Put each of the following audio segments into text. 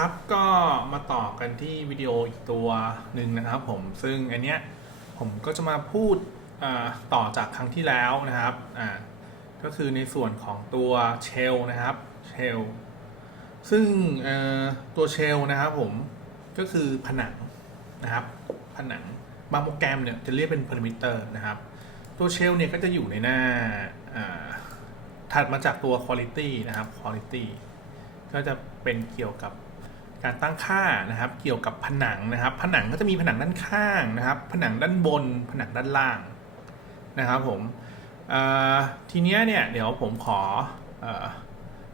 ครับก็มาต่อกันที่วิดีโออีกตัวหนึ่งนะครับผมซึ่งอันเนี้ยผมก็จะมาพูดต่อจากครั้งที่แล้วนะครับก็คือในส่วนของตัวเชลนะครับเชลซึ่งตัวเชลนะครับผมก็คือผนังนะครับผนังบางโปรแกรมเนี่ยจะเรียกเป็น parameter นะครับ ตัวเชลเนี่ยก็จะอยู่ในหน้าถัดมาจากตัว quality นะครับ quality ก็จะเป็นเกี่ยวกับ การตั้งค่านะครับ เกี่ยวกับผนังนะครับ ผนังก็จะมีผนังด้านข้างนะครับ ผนังด้านบน ผนังด้านล่างนะครับผมทีเนี้ยเนี่ยเดี๋ยวผมขออ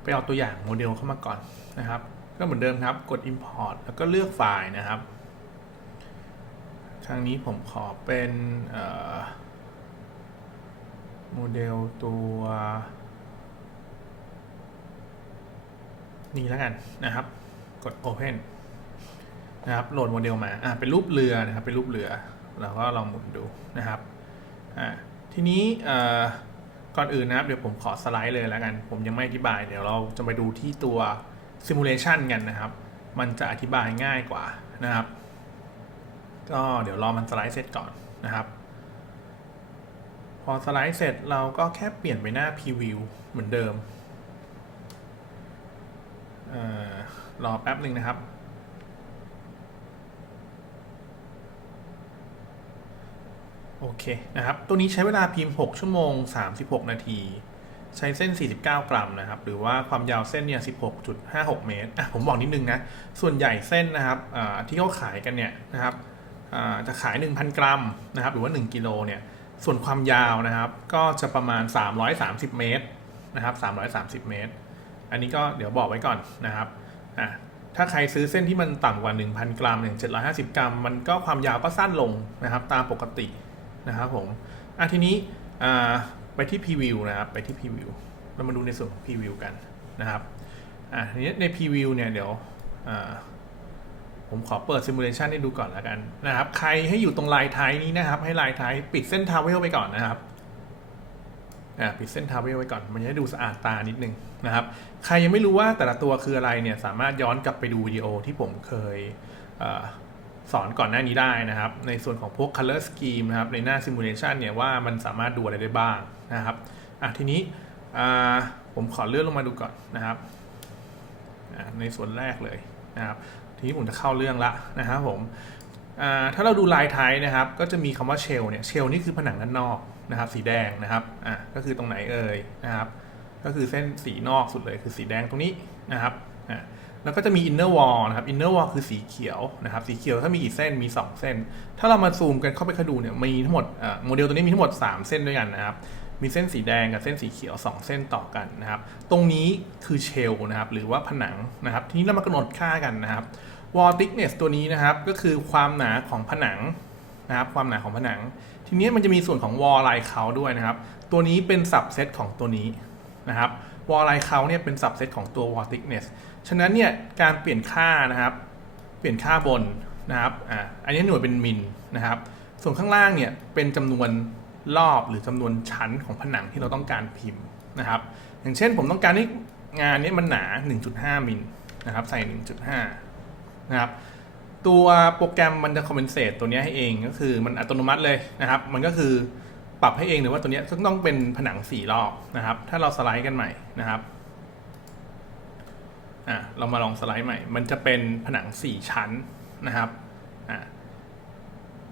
ไปเอาตัวอย่างโมเดลเข้ามาก่อนนะครับ ก็เหมือนเดิมครับกด import แล้วก็เลือกไฟล์นะครับครั้งนี้ผมขอเป็นโมเดลตัวนี้แล้วกันนะครับ กด Open นะครับโหลดโมเดลมาอ่าเป็นรูปเรือนะครับเป็นรูปเรือเราก็ลองหมุนดูนะครับอ่าทีนี้เอ่อก่อนอื่นนะครับเดี๋ยวผมขอสไลด์เลยแล้วกัน ผมยังไม่อธิบาย เดี๋ยวเราจะไปดูที่ตัว Simulation กันนะครับ มันจะอธิบายง่ายกว่านะครับ ก็เดี๋ยวรอมันสไลด์เสร็จก่อนนะครับ พอสไลด์เสร็จเราก็แค่เปลี่ยนไปหน้า Preview เหมือนเดิมอ่อ รอแป๊บหนึ่งนะครับ โอเคนะครับ ตัวนี้ใช้เวลาพิมพ์ 6 ชั่วโมง 36 นาที ใช้เส้น 49 กรัมนะครับ หรือว่าความยาวเส้นเนี่ย 16.56 เมตรอะผมบอกนิดนึงนะ ส่วนใหญ่เส้นนะครับที่เขาขายกันเนี่ยนะครับจะขาย 1,000 กรัมนะครับ หรือว่า 1 กิโลเนี่ย ส่วนความยาวนะครับ ก็จะประมาณ 330 เมตรนะครับ 330 เมตร อันนี้ก็เดี๋ยวบอกไว้ก่อนนะครับ อะถ้าใครซื้อเส้นที่มันต่ำกว่า 1,000 กรัมอย่าง750 กรัม มันก็ความยาวก็สั้นลงนะครับ ตามปกตินะครับผมอะทีนี้ไปที่ preview นะครับ ไปที่ preview เรามาดูในส่วนของ preview กันนะครับอะทีนี้ใน preview เนี่ยเดี๋ยวผมขอเปิด simulation ให้ดูก่อนแล้วกันนะครับ ใครให้อยู่ตรงลายท้ายนี้นะครับ ให้ลายท้ายปิดเส้นทาวเวลไปก่อนนะครับ อะปิดเส้นทาวเวลไว้ก่อน มันจะได้ดูสะอาดตานิดนึงนะครับ ใครยังไม่รู้ว่าแต่ละตัวคืออะไรเนี่ย สามารถย้อนกลับไปดูวิดีโอที่ผมเคยเอสอนก่อนหน้านี้ได้นะครับ ในส่วนของพวก color scheme นะครับ ในหน้า simulation เนี่ยว่ามันสามารถดูอะไรได้บ้างนะครับ อะทีนี้ผมขอเลื่อนลงมาดูก่อนนะครับ ในส่วนแรกเลยนะครับ ทีนี้ผมจะเข้าเรื่องละนะครับผมถ้าเราดูลายไทยนะครับ ก็จะมีคำว่าเชลเนี่ย เชลนี่คือผนังด้านนอก นะครับ สีแดงนะครับอ่าก็คือตรงไหนเอ่ยนะครับ ก็คือเส้นสีนอกสุดเลยคือสีแดงตรงนี้นะครับอ่าแล้วก็จะมี inner wall นะครับ inner wall คือสีเขียวนะครับ สีเขียวถ้ามีกี่เส้นมี 2 เส้น ถ้าเรามาซูมกันเข้าไปดูเนี่ยมีทั้งหมดอ่าโมเดลตัวนี้มีทั้งหมด 3 เส้นด้วยกันนะครับมีเส้นสีแดงกับเส้นสีเขียว 2 เส้นต่อกันนะครับ ตรงนี้คือเชลนะครับ หรือว่าผนังนะครับ ทีนี้เรามากำหนดค่ากันนะครับ wall thickness ตัวนี้นะครับ ก็คือความหนาของผนังนะครับ ความหนาของผนัง ทีนี้มันจะมีส่วนของ wall line count ด้วยนะครับ ตัวนี้เป็น subset ของตัวนี้นะครับ wall line count เนี่ยเป็น subset ของตัว wall thickness ฉะนั้นเนี่ยการเปลี่ยนค่านะครับ เปลี่ยนค่าบนนะครับอ่าอันนี้หน่วยเป็นมิลนะครับ ส่วนข้างล่างเนี่ยเป็นจำนวนรอบหรือจำนวนชั้นของผนังที่เราต้องการพิมพ์นะครับ อย่างเช่นผมต้องการให้งานนี้มันหนา 1.5 มิลนะครับ ใส่ 1.5 นะครับ ตัวโปรแกรมมันจะคอมเพนเซตตัวนี้ให้เองก็คือมันอัตโนมัติเลยนะครับ มันก็คือปรับให้เองเลยว่าตัวนี้ยต้องเป็นผนังสี่รอบนะครับ ถ้าเราสไลด์กันใหม่นะครับอะเรามาลองสไลด์ใหม่ มันจะเป็นผนัง4ชั้นนะครับอะ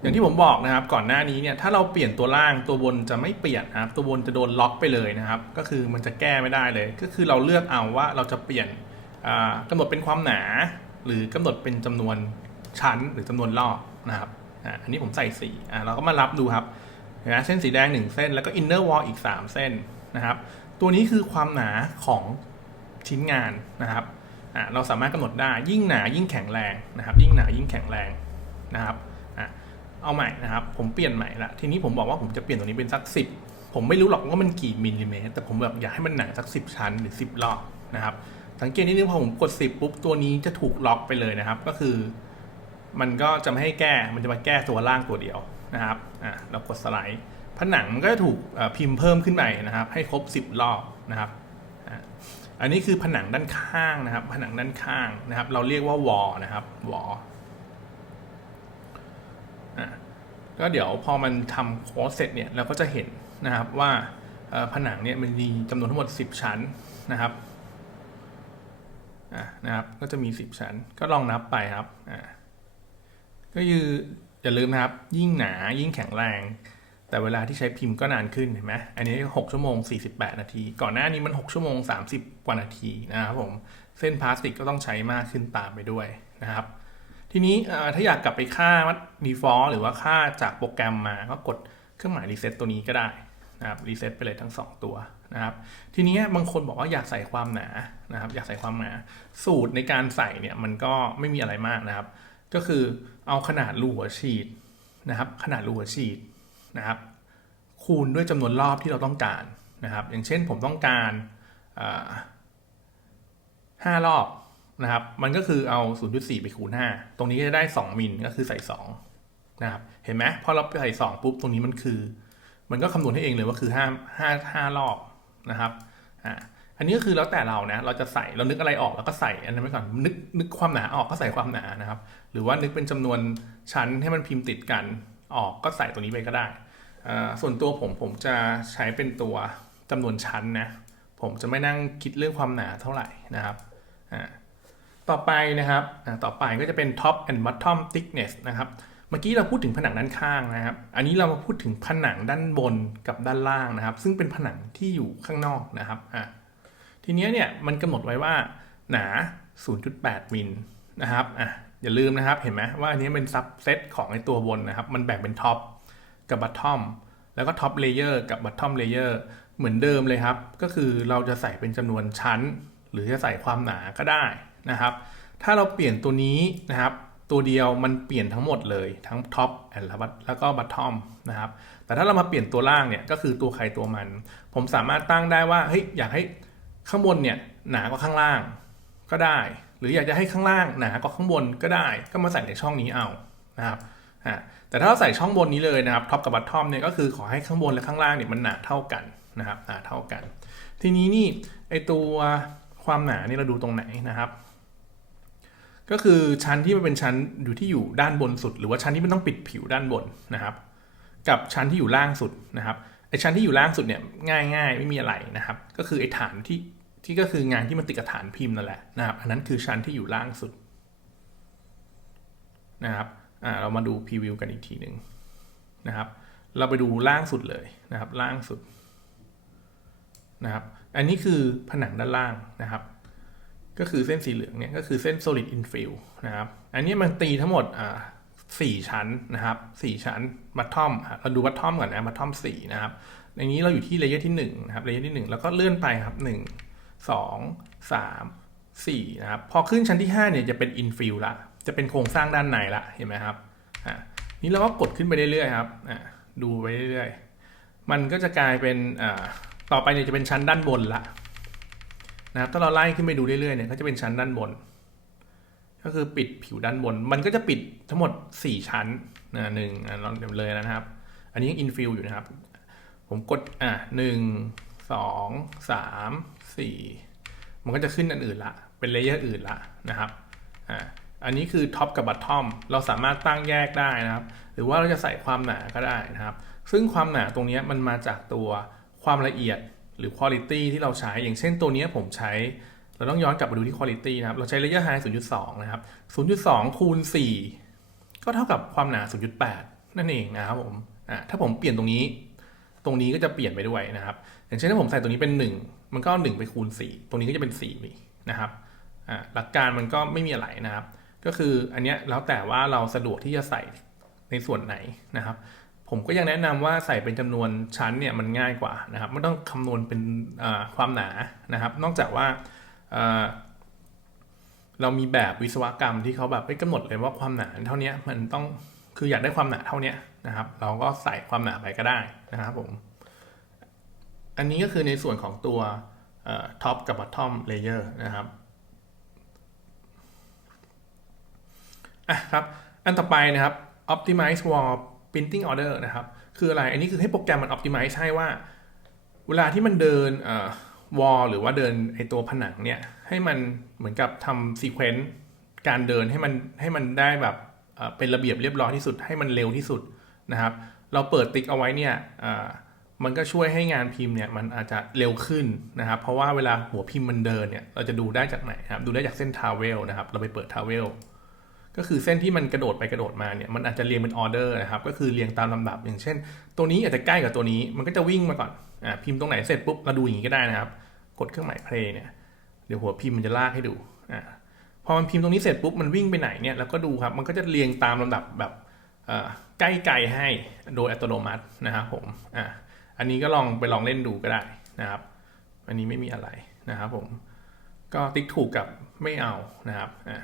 อย่างที่ผมบอกนะครับ ก่อนหน้านี้เนี่ยถ้าเราเปลี่ยนตัวล่างตัวบนจะไม่เปลี่ยนนะครับตัวบนจะโดนล็อกไปเลยนะครับ ก็คือมันจะแก้ไม่ได้เลย ก็คือเราเลือกเอาว่าเราจะเปลี่ยนอ่ากำหนดเป็นความหนา หรือกำหนดเป็นจำนวน ชั้นหรือจำนวนรอบนะครับอันนี้ผมใส่4อะเราก็มารับดูครับเห็นไหมเส้นสีแดง 1 เส้น แล้วก็ inner wall อีก 3 เส้นนะครับ ตัวนี้คือความหนาของชิ้นงานนะครับอะเราสามารถกำหนดได้ยิ่งหนายิ่งแข็งแรงนะครับ ยิ่งหนายิ่งแข็งแรงนะครับอะเอาใหม่นะครับ ผมเปลี่ยนใหม่ละทีนี้ผมบอกว่าผมจะเปลี่ยนตรงนี้เป็นสักสิบผมไม่รู้หรอกว่ามันกี่มิลลิเมตรแต่ผมแบบอยากให้มันหนาสักสิบชั้นหรือสิบรอบนะครับสังเกตนิดนึงพอผมกดสิบปุ๊บตัวนี้จะถูกล็อกไปเลยนะครับ ก็คือ มันก็จะไม่ให้แก้ มันจะมาแก้ตัวล่างตัวเดียวนะครับ อะเรากดสไลด์ ผนังมันก็จะถูกพิมพ์เพิ่มขึ้นไปนะครับ ให้ครบ 10 รอบนะครับอะอันนี้คือผนังด้านข้างนะครับ ผนังด้านข้างนะครับ เราเรียกว่าวอลนะครับวอลอะก็เดี๋ยวพอมันทำโค้ดเสร็จเนี่ยเราก็จะเห็นนะครับว่าผนังเนี่ยมันมีจำนวนทั้งหมด 10 ชั้นนะครับอะนะครับ ก็จะมี 10 ชั้น ก็ลองนับไปครับอะ ก็คืออย่าลืมนะครับ ยิ่งหนายิ่งแข็งแรง แต่เวลาที่ใช้พิมพ์ก็นานขึ้นเห็นไหมอันนี้ 6 ชั่วโมง 48 นาที ก่อนหน้านี้มัน 6 ชั่วโมง 30 กว่านาทีนะครับผมเส้นพลาสติกก็ต้องใช้มากขึ้นตามไปด้วยนะครับ ทีนี้ถ้าอยากกลับไปค่า default หรือว่าค่าจากโปรแกรมมาก็กดเครื่องหมาย reset ตัวนี้ก็ได้นะครับ reset ไปเลยทั้ง 2 ตัวนะครับ ทีนี้บางคนบอกว่าอยากใส่ความหนานะครับ อยากใส่ความหนา สูตรในการใส่เนี่ยมันก็ไม่มีอะไรมากนะครับ ก็คือเอาขนาดรูหัวฉีดนะครับ ขนาดรูหัวฉีดนะครับ คูณด้วยจำนวนรอบที่เราต้องการนะครับ อย่างเช่นผมต้องการห้ารอบนะครับ มันก็คือเอา 0.4 ไปคูณ 5 ตรงนี้จะได้ 2 มิลก็คือใส่ 2 นะครับ เห็นไหมพอเราใส่ 2 ปุ๊บ ตรงนี้มันคือ มันก็คำนวณให้เองเลยว่าคือ 5 5 5รอบนะครับ อ่า อันนี้ก็คือแล้วแต่เรานะ เราจะใส่เรานึกอะไรออกเราก็ใส่อันนั้นไว้ก่อนนึกนึกความหนาออกก็ใส่ความหนานะครับ หรือว่านึกเป็นจำนวนชั้นให้มันพิมพ์ติดกันออกก็ใส่ตัวนี้ไปก็ได้ ส่วนตัวผมผมจะใช้เป็นตัวจำนวนชั้นนะ ผมจะไม่นั่งคิดเรื่องความหนาเท่าไหร่นะครับอ่าต่อไปนะครับอ่าต่อไปก็จะเป็น top and bottom thickness นะครับ เมื่อกี้เราพูดถึงผนังด้านข้างนะครับ อันนี้เรามาพูดถึงผนังด้านบนกับด้านล่างนะครับ ซึ่งเป็นผนังที่อยู่ข้างนอกนะครับอะ ทีนี้เนี่ยมันกำหนดไว้ว่าหนา 0.8 มิลนะครับอะอย่าลืมนะครับเห็นไหมว่าอันนี้เป็นซับเซตของในตัวบนนะครับ มันแบ่งเป็นท็อปกับ bottom แล้วก็ top layer กับ bottom layer เหมือนเดิมเลยครับ ก็คือเราจะใส่เป็นจำนวนชั้น หรือจะใส่ความหนาก็ได้นะครับ ถ้าเราเปลี่ยนตัวนี้นะครับ ตัวเดียวมันเปลี่ยนทั้งหมดเลยทั้ง top and แล้วก็ bottom นะครับแต่ถ้าเรามาเปลี่ยนตัวล่างเนี่ยก็คือตัวใครตัวมัน ผมสามารถตั้งได้ว่าเฮ้ยอยากให้ ข้างบนเนี่ยหนากว่าข้างล่างก็ได้ หรืออยากจะให้ข้างล่างหนากว่าข้างบนก็ได้ ก็มาใส่ในช่องนี้เอานะครับแต่ถ้าเราใส่ช่องบนนี้เลยนะครับท็อปกับบัตทอมเนี่ยก็คือขอให้ข้างบนและข้างล่างเนี่ยมันหนาเท่ากันนะครับหนาเท่ากัน ทีนี้นี่ไอตัวความหนานี่เราดูตรงไหนนะครับ ก็คือชั้นที่มันเป็นชั้นอยู่ที่อยู่ด้านบนสุด หรือว่าชั้นที่มันต้องปิดผิวด้านบนนะครับ กับชั้นที่อยู่ล่างสุดนะครับไอชั้นที่อยู่ล่างสุดเนี่ยง่ายง่ายไม่มีอะไรนะครับ ก็คือไอฐานที่ ที่ก็คืองานที่มันติดกับฐานพิมพ์นั่นแหละนะครับ อันนั้นคือชั้นที่อยู่ล่างสุดนะครับเรามาดูพรีวิวกันอีกทีหนึ่งนะครับ เราไปดูล่างสุดเลยนะครับ ล่างสุดนะครับ อันนี้คือผนังด้านล่างนะครับ ก็คือเส้นสีเหลืองเนี่ยก็คือเส้น solid infill นะครับ อันนี้มันตีทั้งหมดอ่าสี่ชั้นนะครับสี่ชั้นบัตทอมเราดูบัตทอมก่อนนะบัตทอมสี่นะครับในนี้เราอยู่ที่เลเยอร์ที่หนึ่งนะครับเลเยอร์ที่หนึ่งแล้วก็เลื่อนไปครับหนึ่ง สองสามสี่นะครับพอขึ้นชั้นที่ห้าเนี่ยจะเป็น infill ละจะเป็นโครงสร้างด้านในละเห็นไหมครับอะนี่เราก็กดขึ้นไปเรื่อยๆครับอะดูไปเรื่อยๆมันก็จะกลายเป็นอ่าต่อไปเนี่ยจะเป็นชั้นด้านบนละนะครับถ้าเราไล่ขึ้นไปดูเรื่อยๆเนี่ยก็จะเป็นชั้นด้านบน ก็คือปิดผิวด้านบน มันก็จะปิดทั้งหมด 4 ชั้นนะหนึ่งลองเดี๋ยวเลยนะครับ อันนี้ยังอินฟิลอยู่นะครับ ผมกดอะหนึ่ง สองสามสี่มันก็จะขึ้นอันอื่นละ เป็นเลเยอร์อื่นละนะครับอ่าอันนี้คือท็อปกับบัตทอมเราสามารถตั้งแยกได้นะครับ หรือว่าเราจะใส่ความหนาก็ได้นะครับ ซึ่งความหนาตรงนี้มันมาจากตัวความละเอียดหรือ quality ที่เราใช้ อย่างเช่นตัวนี้ผมใช้ เราต้องย้อนกลับมาดูที่ quality นะครับ เราใช้ layer high 0.2 นะครับ 0.2 คูณ 4 ก็เท่ากับความหนา 0.8 นั่นเองนะครับผมอะถ้าผมเปลี่ยนตรงนี้ ตรงนี้ก็จะเปลี่ยนไปด้วยนะครับ อย่างเช่นถ้าผมใส่ตัวนี้เป็น 1 มันก็เอา1ไปคูณ 4 ตรงนี้ก็จะเป็น4นี่นะครับหลักการมันก็ไม่มีอะไรนะครับ ก็คืออันเนี้ยแล้วแต่ว่าเราสะดวกที่จะใส่ในส่วนไหนนะครับ ผมก็ยังแนะนำว่าใส่เป็นจำนวนชั้นเนี่ยมันง่ายกว่านะครับไม่ต้องคำนวณเป็นความหนานะครับ นอกจากว่าเรามีแบบวิศวกรรมที่เขาแบบไปกำหนดเลยว่าความหนาเท่านี้มันต้องคืออยากได้ความหนาเท่านี้นะครับ เราก็ใส่ความหนาไปก็ได้นะครับผม อันนี้ก็คือในส่วนของตัวท็อปกับ bottom layer นะครับอะครับ อันต่อไปนะครับ optimize wall printing order นะครับ คืออะไร อันนี้คือให้โปรแกรมมัน optimize ให้ว่า เวลาที่มันเดินวอลหรือว่าเดินไอตัวผนังเนี่ย ให้มันเหมือนกับทำซีเควนต์การเดินให้มันให้มันได้แบบเป็นระเบียบเรียบร้อยที่สุดให้มันเร็วที่สุดนะครับ เราเปิดติ๊กเอาไว้เนี่ยอ มันก็ช่วยให้งานพิมพ์เนี่ยมันอาจจะเร็วขึ้นนะครับ เพราะว่าเวลาหัวพิมพ์มันเดินเนี่ยเราจะดูได้จากไหนครับดูได้จากเส้นทาวเวลนะครับ เราไปเปิดทาวเวลก็คือเส้นที่มันกระโดดไปกระโดดมาเนี่ยมันอาจจะเรียงเป็นออเดอร์นะครับ ก็คือเรียงตามลำดับ อย่างเช่น ตัวนี้อาจจะใกล้กับตัวนี้มันก็จะวิ่งมาก่อนอ่าพิมพ์ตรงไหนเสร็จปุ๊บเราดูอย่างนี้ก็ได้นะครับ กดเครื่องหมายเพลย์เนี่ยเดี๋ยวหัวพิมพ์มันจะลากให้ดูอ่าพอมันพิมพ์ตรงนี้เสร็จปุ๊บมันวิ่งไปไหนเนี่ยเราก็ดูครับมันก็จะเรียงตามลำดับแบบอ่อใกล้ไกลให้โดยอัตโนมัตินะครับผมอ่า อันนี้ก็ลองไปลองเล่นดูก็ได้นะครับ อันนี้ไม่มีอะไรนะครับผมก็ติ๊กถูกกับไม่เอานะครับอ่า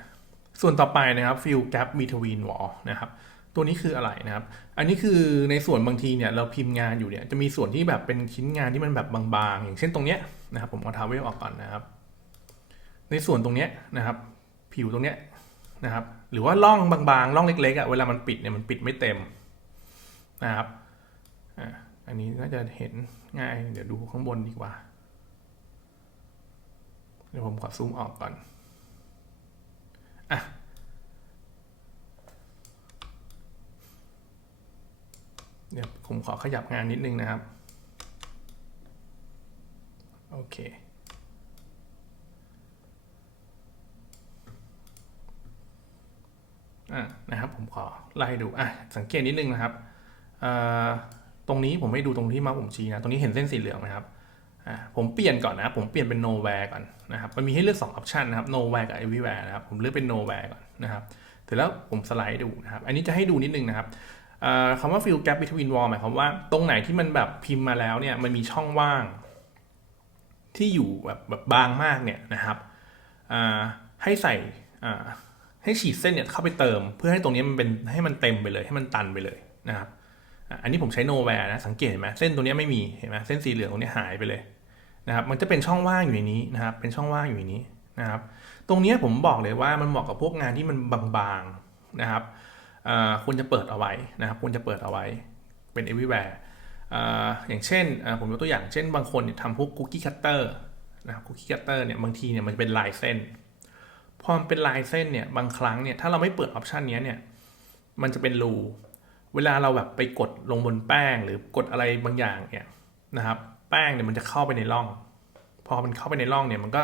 ส่วนต่อไปนะครับ fill gap between wall นะครับตัวนี้คืออะไรนะครับ อันนี้คือในส่วนบางทีเนี่ยเราพิมพ์งานอยู่เนี่ยจะมีส่วนที่แบบเป็นชิ้นงานที่มันแบบบางๆ อย่างเช่นตรงเนี้ยนะครับผมเอาทาวเวลออกก่อนนะครับ ในส่วนตรงเนี้ยนะครับ ผิวตรงเนี้ยนะครับ หรือว่าร่องบางๆร่องเล็กๆอะ่ะเวลามันปิดเนี่ยมันปิดไม่เต็มนะครับ อันนี้น่าจะเห็นง่าย เดี๋ยวดูข้างบนดีกว่า เดี๋ยวผมขอซูมออกก่อน อะ เดี๋ยวผมขอขยับงานนิดนึงนะครับ โอเคอะนะครับผมขอไล่ดูอะสังเกตนิดนึงนะครับเอ่อ ตรงนี้ผมไม่ดูตรงที่มาผมชี้นะ ตรงนี้เห็นเส้นสีเหลืองไหมครับผมเปลี่ยนก่อนนะ ผมเปลี่ยนเป็น nowhere ก่อนนะครับ มันมีให้เลือก2 option นะครับ nowhere กับ everywhere นะครับ ผมเลือกเป็น nowhere ก่อนนะครับเสร็จแล้วผมสไลด์ดูนะครับ อันนี้จะให้ดูนิดนึงนะครับคำว่า fill gap between wall หมายความว่าตรงไหนที่มันแบบพิมพ์มาแล้วเนี่ย มันมีช่องว่าง ที่อยู่แบบแบบบางมากเนี่ยนะครับให้ใส่ให้ฉีดเส้นเนี่ยเข้าไปเติม เพื่อให้ตรงนี้มันเป็นให้มันเต็มไปเลย ให้มันตันไปเลยนะครับ อันนี้ผมใช้ nowhere นะสังเกตเห็นไหมเส้นตรงนี้ไม่มีเห็นไหมเส้นสีเหลืองตรงนี้หายไปเลยนะครับมันจะเป็นช่องว่างอยู่ในนี้นะครับเป็นช่องว่างอยู่ในนี้นะครับตรงนี้ผมบอกเลยว่ามันเหมาะกับพวกงานที่มันบางๆนะครับควรจะเปิดเอาไว้นะครับควรจะเปิดเอาไว้เป็น everywhere อย่างเช่นผมยกตัวอย่างเช่นบางคนเนี่ยทำพวก cookie cutter นะครับ cookie cutter เนี่ยบางทีเนี่ยมันจะเป็นลายเส้นพอมันเป็นลายเส้นเนี่ยบางครั้งเนี่ยถ้าเราไม่เปิดออปชันนี้เนี่ยมันจะเป็นรู เวลาเราแบบไปกดลงบนแป้งหรือกดอะไรบางอย่างเนี่ยนะครับ แป้งเนี่ยมันจะเข้าไปในร่อง พอมันเข้าไปในร่องเนี่ยมันก็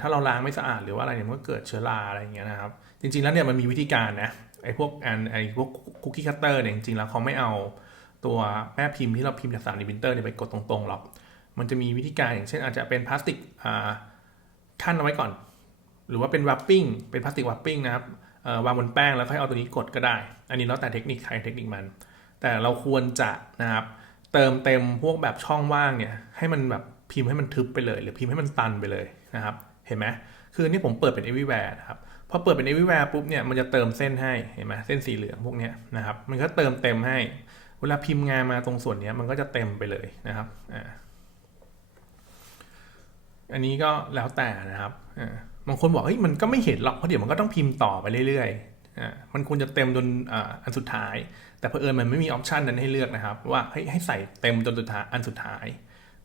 ถ้าเราล้างไม่สะอาดหรือว่าอะไรเนี่ยมันก็เกิดเชื้อราอะไรอย่างเงี้ยนะครับ จริง ๆแล้วเนี่ยมันมีวิธีการนะไอ้พวกอันไอ้พวกคุกกี้คัตเตอร์เนี่ยจริงๆแล้วเขาไม่เอาตัวแม่พิมพ์ที่เราพิมพ์จาก 3D printer เนี่ยไปกดตรงๆหรอก มันจะมีวิธีการอย่างเช่นอาจจะเป็นพลาสติกอ่าขั้นเอาไว้ก่อน หรือว่าเป็นวัปปิ้งเป็นพลาสติกวัปปิ้งนะครับ วางบนแป้งแล้วค่อยเอาตัวนี้กดก็ได้ อันนี้แล้วแต่เทคนิคใครเทคนิคมัน แต่เราควรจะนะครับเติมเต็มพวกแบบช่องว่างเนี่ยให้มันแบบพิมพ์ให้มันทึบไปเลย หรือพิมพ์ให้มันตันไปเลยนะครับ เห็นไหมคือนี่ผมเปิดเป็น everywhere นะครับพอเปิดเป็น everywhere ปุ๊บเนี่ยมันจะเติมเส้นให้เห็นไหมเส้นสีเหลืองพวกเนี้ยนะครับมันก็เติมเต็มให้ เวลาพิมพ์งานมาตรงส่วนเนี้ยมันก็จะเต็มไปเลยนะครับอ่าอันนี้ก็แล้วแต่นะครับอ่า บางคนบอกเฮ้ยมันก็ไม่เห็นหรอกเพราะเดี๋ยวมันก็ต้องพิมพ์ต่อไปเรื่อยๆอ่ามันควรจะเต็มจนอ่าอันสุดท้าย แต่เพอเอิญมันไม่มีออปชันนั้นให้เลือกนะครับ ว่าให้ให้ใส่เต็มจนสุดท้ายอันสุดท้าย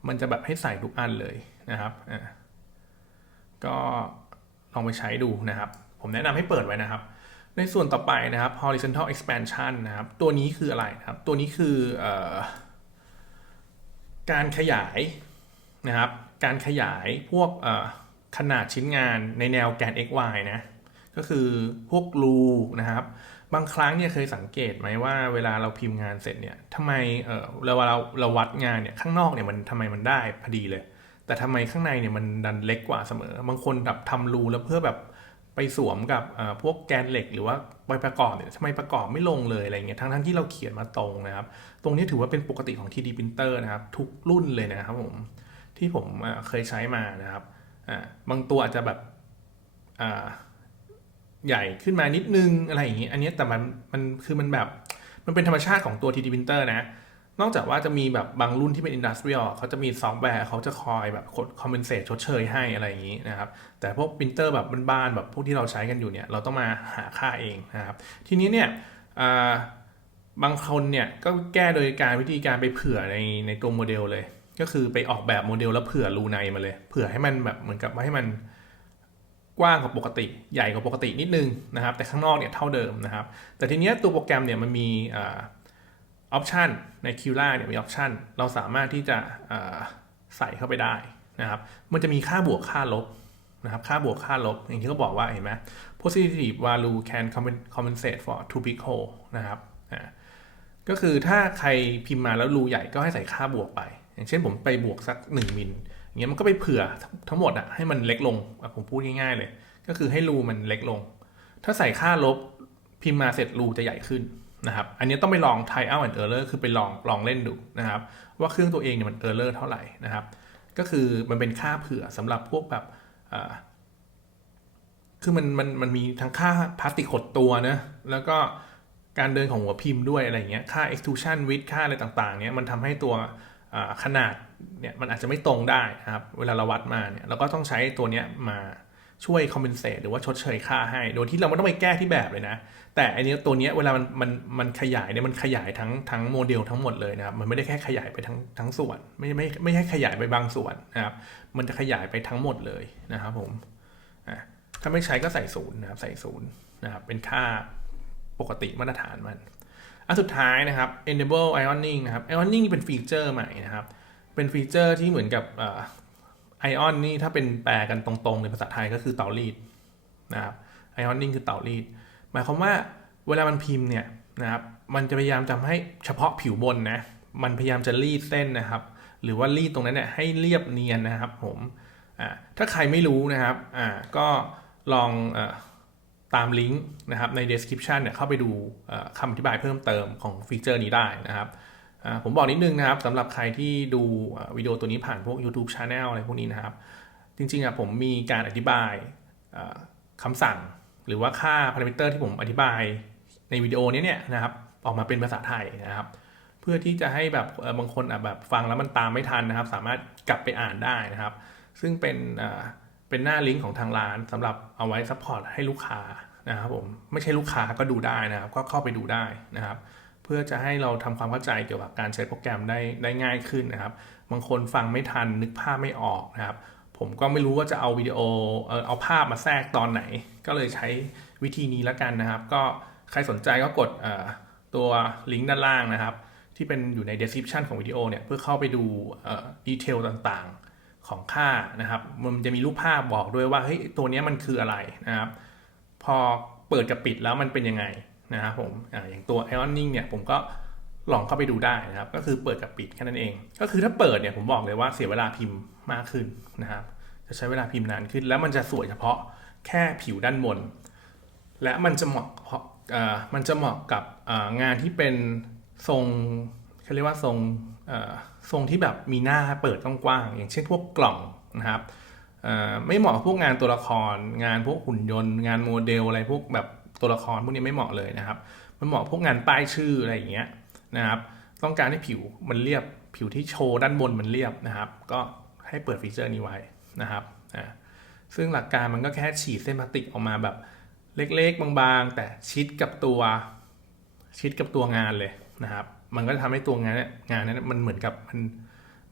มันจะแบบให้ใส่ทุกอันเลยนะครับอ่าก็ลองไปใช้ดูนะครับ ผมแนะนำให้เปิดไว้นะครับ ในส่วนต่อไปนะครับ horizontal expansion นะครับ ตัวนี้คืออะไรนะครับ ตัวนี้คืออการขยายนะครับ การขยายพวกอ่อ ขนาดชิ้นงานในแนวแกน x y นะก็คือพวกรูนะครับ บางครั้งเนี่ยเคยสังเกตไหมว่าเวลาเราพิมพ์งานเสร็จเนี่ยทำไมเออเวลาเราเราวัดงานเนี่ยข้างนอกเนี่ยมันทำไมมันได้พอดีเลย แต่ทำไมข้างในเนี่ยมันดันเล็กกว่าเสมอ บางคนแบบทำรูแล้วเพื่อแบบไปสวมกับพวกแกนเหล็กหรือว่าใบประกอบเนี่ยทำไมประกอบไม่ลงเลยอะไรเงี้ยทั้งทั้งที่เราเขียนมาตรงนะครับ ตรงนี้ถือว่าเป็นปกติของ 3D printer นะครับ ทุกรุ่นเลยนะครับผมที่ผมเคยใช้มานะครับ อ่าบางตัวอาจจะแบบอ่าใหญ่ขึ้นมานิดนึงอะไรอย่างงี้อันนี้แต่มันมันคือมันแบบมันเป็นธรรมชาติของตัว 3D printer นะ นอกจากว่าจะมีแบบบางรุ่นที่เป็นอินดัสเทรียลเขาจะมีซอฟต์แวร์เขาจะคอยแบบกดคอมเพนเซตชดเชยให้อะไรอย่างนี้นะครับ แต่พวกปรินเตอร์แบบบ้านๆแบบพวกที่เราใช้กันอยู่เนี่ย เราต้องมาหาค่าเองนะครับ ทีนี้เนี่ยบางคนเนี่ยก็แก้โดยการวิธีการไปเผื่อในในตัวโมเดลเลย ก็คือไปออกแบบโมเดลแล้วเผื่อรูในมาเลย เผื่อให้มันแบบเหมือนกับว่าให้มันกว้างกว่าปกติ ใหญ่กว่าปกตินิดนึงนะครับ แต่ข้างนอกเนี่ยเท่าเดิมนะครับ แต่ทีเนี้ยตัวโปรแกรมเนี่ยมันมีออปชันใน q l a เนี่ยมีออปชันเราสามารถที่จะใส่เข้าไปได้นะครับ มันจะมีค่าบวกค่าลบนะครับ ค่าบวกค่าลบ อย่างที่เขาบอกว่าเห็นไหม positive value can compensate for too big hole นะครับ ก็คือถ้าใครพิมพ์มาแล้วรูใหญ่ก็ให้ใส่ค่าบวกไป อย่างเช่นผมไปบวกสัก 1มิลอย่างเงี้ยมันก็ไปเผื่อทั้งหมดอะให้มันเล็กลงผมพูดง่ายๆเลย ก็คือให้รูมันเล็กลง ถ้าใส่ค่าลบพิมพ์มาเสร็จรูจะใหญ่ขึ้นนะครับ อันนี้ต้องไปลอง try out and error คือไปลองลองเล่นดูนะครับ ว่าเครื่องตัวเองเนี่ยมัน error เท่าไหร่นะครับ ก็คือมันเป็นค่าเผื่อสำหรับพวกแบบคือมันมันมันมีทั้งค่าพลาสติกหดตัวนะแล้วก็การเดินของหัวพิมพ์ด้วยอะไรเงี้ย ค่า extrusion width ค่าอะไรต่างๆ เนี่ยมันทำให้ตัว ขนาดเนี่ยมันอาจจะไม่ตรงได้นะครับ เวลาเราวัดมาเนี่ยเราก็ต้องใช้ตัวเนี้ยมาช่วย compensate หรือว่าชดเชยค่าให้ โดยที่เราไม่ต้องไปแก้ที่แบบเลยนะ แต่อันนี้ตัวเนี้ยเวลามันมันมันขยายเนี่ยมันขยายทั้งทั้งโมเดลทั้งหมดเลยนะครับ มันไม่ได้แค่ขยายไปทั้งทั้งส่วน ไม่ไม่ไม่ใช่ขยายไปบางส่วนนะครับ มันจะขยายไปทั้งหมดเลยนะครับผมถ้าไม่ใช้ก็ใส่ศูนย์นะครับใส่ศูนย์นะครับเป็นค่าปกติมาตรฐานมัน อันสุดท้ายนะครับ enable ironing นะครับ ironing นี่เป็นฟีเจอร์ใหม่นะครับ เป็นฟีเจอร์ที่เหมือนกับไอออนนี่ถ้าเป็นแปลกันตรงๆ ในภาษาไทยก็คือเตารีดนะครับไอออนนิ่งคือเตารีด หมายความว่าเวลามันพิมพ์เนี่ยนะครับมันจะพยายามทำให้เฉพาะผิวบนนะมันพยายามจะรีดเส้นนะครับ หรือว่ารีดตรงนั้นเนี่ยให้เรียบเนียนนะครับผมอ่าถ้าใครไม่รู้นะครับอ่าก็ลองอ ตามลิงก์นะครับใน description เนี่ยเข้าไปดูคำอธิบายเพิ่มเติมของฟีเจอร์นี้ได้นะครับผมบอกนิดนึงนะครับสำหรับใครที่ดูวิดีโอตัวนี้ผ่านพวก YouTube Channel อะไรพวกนี้นะครับ จริงๆอะผมมีการอธิบายคำสั่ง หรือว่าค่าพารามิเตอร์ที่ผมอธิบายในวิดีโอนี้เนี่ยนะครับออกมาเป็นภาษาไทยนะครับ เพื่อที่จะให้แบบบางคนแบบฟังแล้วมันตามไม่ทันนะครับ สามารถกลับไปอ่านได้นะครับ ซึ่งเป็น เป็นหน้าลิงก์ของทางร้านสำหรับเอาไว้ซัพพอร์ตให้ลูกค้านะครับผมไม่ใช่ลูกค้าก็ดูได้นะครับ ก็เข้าไปดูได้นะครับ เพื่อจะให้เราทำความเข้าใจเกี่ยวกับการใช้โปรแกรมได้ได้ง่ายขึ้นนะครับ บางคนฟังไม่ทันนึกภาพไม่ออกนะครับ ผมก็ไม่รู้ว่าจะเอาวิดีโอเออเอาภาพมาแทรกตอนไหน ก็เลยใช้วิธีนี้แล้วกันนะครับ ก็ใครสนใจก็กดเออตัวลิงก์ด้านล่างนะครับ ที่เป็นอยู่ใน description ของวิดีโอเนี่ยเพื่อเข้าไปดูดีเทลต่างๆ ของค่านะครับ มันจะมีรูปภาพบอกด้วยว่าเฮ้ยตัวนี้มันคืออะไรนะครับ พอเปิดกับปิดแล้วมันเป็นยังไงนะครับผมออย่างตัว ironing เนี่ยผมก็ลองเข้าไปดูได้นะครับ ก็คือเปิดกับปิดแค่นั้นเอง ก็คือถ้าเปิดเนี่ยผมบอกเลยว่าเสียเวลาพิมพ์มากขึ้นนะครับ จะใช้เวลาพิมพ์นานขึ้น แล้วมันจะสวยเฉพาะแค่ผิวด้านบน และมันจะเหมาะเอ่อมันจะเหมาะกับงานที่เป็นทรงเขาเรียกว่าทรง ทรงที่แบบมีหน้าเปิดกว้างๆอย่างเช่นพวกกล่องนะครับไม่เหมาะกับพวกงานตัวละครงานพวกหุ่นยนต์ งานโมเดลอะไรพวกแบบตัวละครพวกนี้ไม่เหมาะเลยนะครับ มันเหมาะพวกงานป้ายชื่ออะไรอย่างเงี้ยนะครับต้องการให้ผิวมันเรียบผิวที่โชว์ด้านบนมันเรียบนะครับ ก็ให้เปิดฟีเจอร์นี้ไว้นะครับอ่าซึ่งหลักการมันก็แค่ฉีดเส้นพลาสติกออกมาแบบเล็กๆ บางๆ แต่ชิดกับตัวชิดกับตัวงานเลยนะครับ มันก็จะทำให้ตัวงานงานนั้นมันเหมือนกับมัน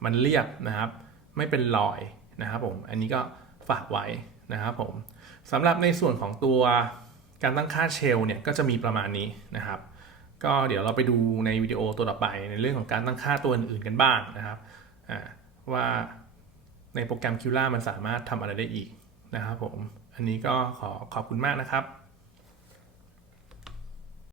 มันเรียบนะครับ ไม่เป็นรอยนะครับผมอันนี้ก็ฝากไว้นะครับผมสำหรับในส่วนของตัวการตั้งค่าเชลเนี่ยก็จะมีประมาณนี้นะครับ ก็เดี๋ยวเราไปดูในวิดีโอตัวต่อไปในเรื่องของการตั้งค่าตัวอื่นๆกันบ้างนะครับว่าในโปรแกรม Qla มันสามารถทำอะไรได้อีกนะครับผม อันนี้ก็ขอขอบคุณมากนะครับ